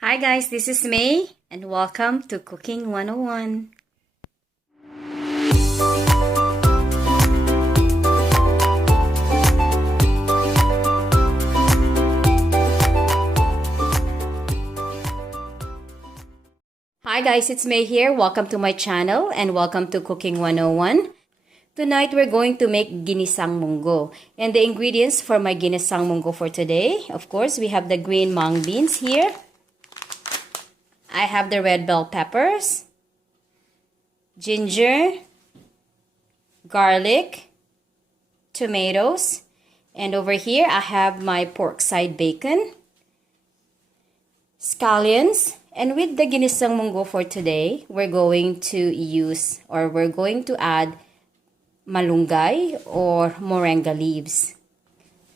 Hi guys, this is May and welcome to Cooking 101. Hi guys, it's May here. Welcome to my channel and welcome to Cooking 101. Tonight we're going to make ginisang munggo. And the ingredients for my ginisang munggo for today, of course, we have the green mung beans here. I have the red bell peppers, ginger, garlic, tomatoes, and over here I have my pork side bacon, scallions, and with the ginisang munggo for today, we're going to add malunggay or moringa leaves.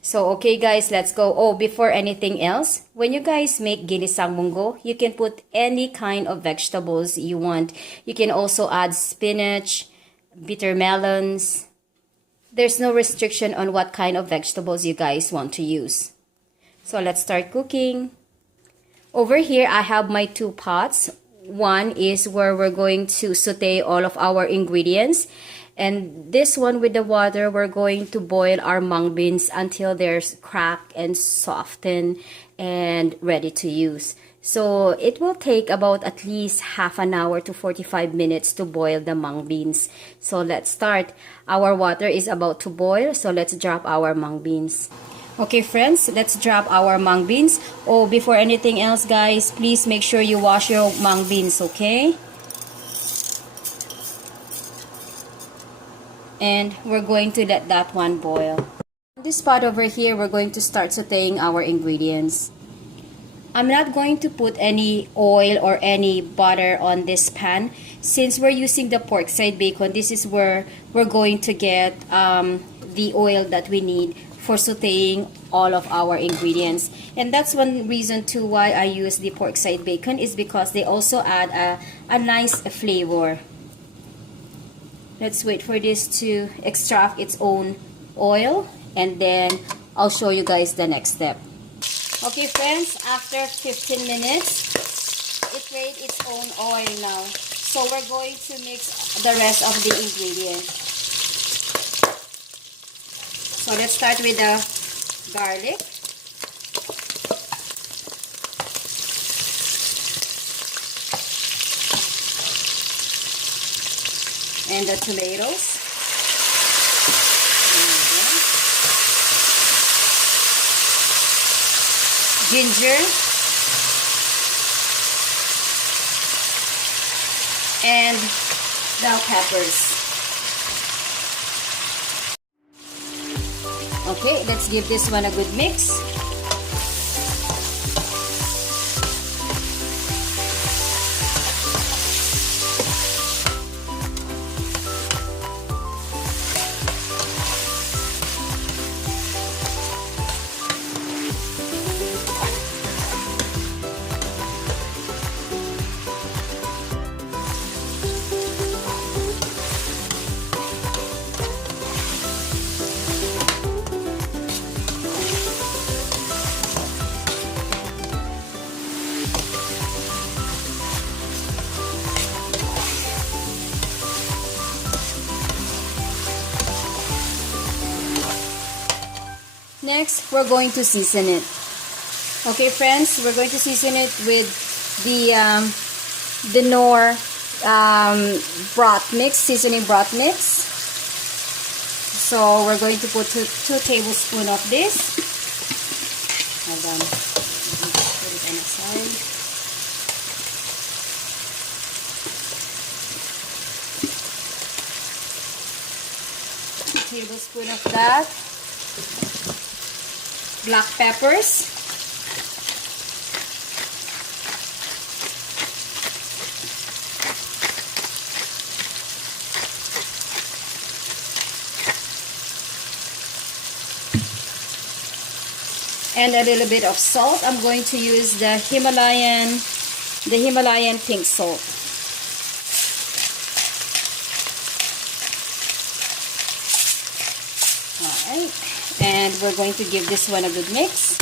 So, okay guys, let's go. Oh, before anything else, when you guys make ginisang munggo, you can put any kind of vegetables you want. You can also add spinach, bitter melons. There's no restriction on what kind of vegetables you guys want to use. So, let's start cooking. Over here, I have my two pots. One is where we're going to saute all of our ingredients. And this one with the water, we're going to boil our mung beans until they're cracked and softened and ready to use. So it will take about at least half an hour to 45 minutes to boil the mung beans. So let's start. Our water is about to boil, so let's drop our mung beans. Okay friends, let's drop our mung beans. Oh, before anything else guys, please make sure you wash your mung beans, okay? And we're going to let that one boil. On this pot over here, we're going to start sauteing our ingredients. I'm not going to put any oil or any butter on this pan. Since we're using the pork side bacon, this is where we're going to get the oil that we need for sauteing all of our ingredients. And that's one reason too why I use the pork side bacon, is because they also add a nice flavor. Let's wait for this to extract its own oil, and then I'll show you guys the next step. Okay friends, after 15 minutes, it made its own oil now. So we're going to mix the rest of the ingredients. So let's start with the garlic. And the tomatoes. Ginger. And bell peppers. Okay, let's give this one a good mix. Next, we're going to season it. Okay, friends, we're going to season it with the Knorr broth mix, seasoning broth mix. So we're going to put two tablespoons of this. Hold on, put it on the side. A tablespoon of that. Black peppers, and a little bit of salt. I'm going to use the Himalayan pink salt. Alright, and we're going to give this one a good mix.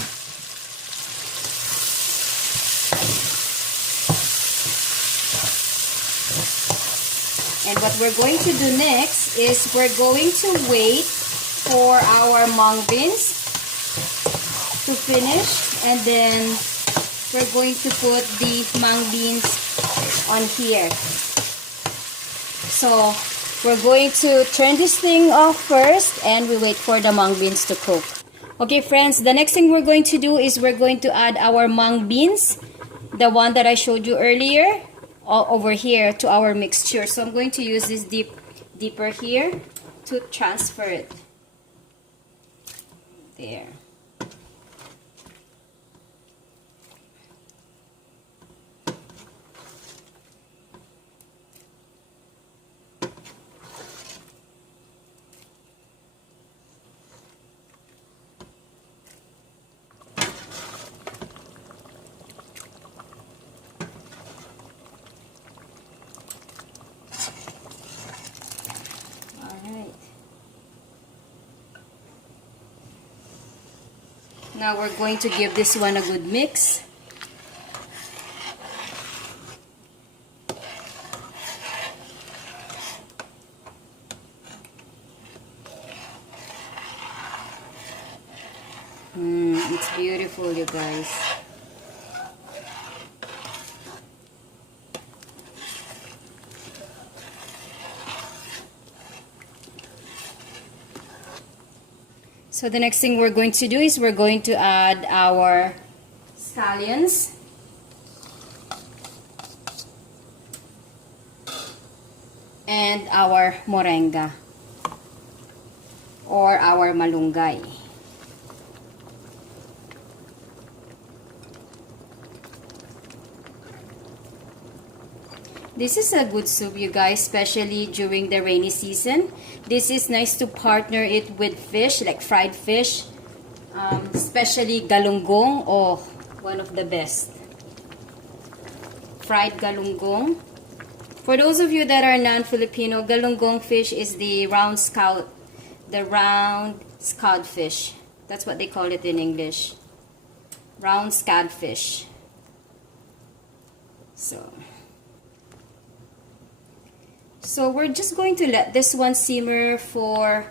And what we're going to do next is we're going to wait for our mung beans to finish, and then we're going to put the mung beans on here. So we're going to turn this thing off first, and we wait for the mung beans to cook. Okay friends, the next thing we're going to do is we're going to add our mung beans, the one that I showed you earlier, all over here to our mixture. So I'm going to use this dipper here to transfer it. There. Now we're going to give this one a good mix. It's beautiful, you guys. So the next thing we're going to do is we're going to add our scallions. And our moringa or our malunggay. This is a good soup, you guys, especially during the rainy season. This is nice to partner it with fish, like fried fish, especially galunggong. Oh, one of the best. Fried galunggong. For those of you that are non-Filipino, galunggong fish is the round scallop fish. That's what they call it in English. Round scallop fish. So we're just going to let this one simmer for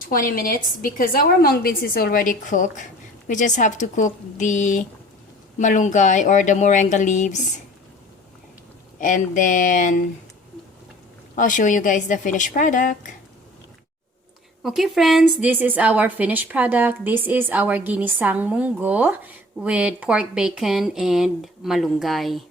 20 minutes because our mung beans is already cooked. We just have to cook the malunggay or the moringa leaves. And then I'll show you guys the finished product. Okay friends, this is our finished product. This is our ginisang munggo with pork bacon and malunggay.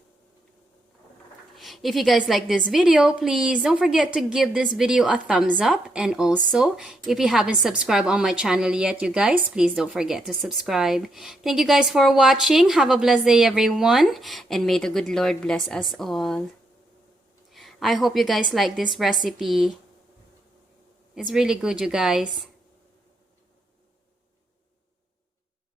If you guys like this video, please don't forget to give this video a thumbs up. And also, if you haven't subscribed on my channel yet, you guys, please don't forget to subscribe. Thank you guys for watching. Have a blessed day, everyone. And may the good Lord bless us all. I hope you guys like this recipe. It's really good, you guys.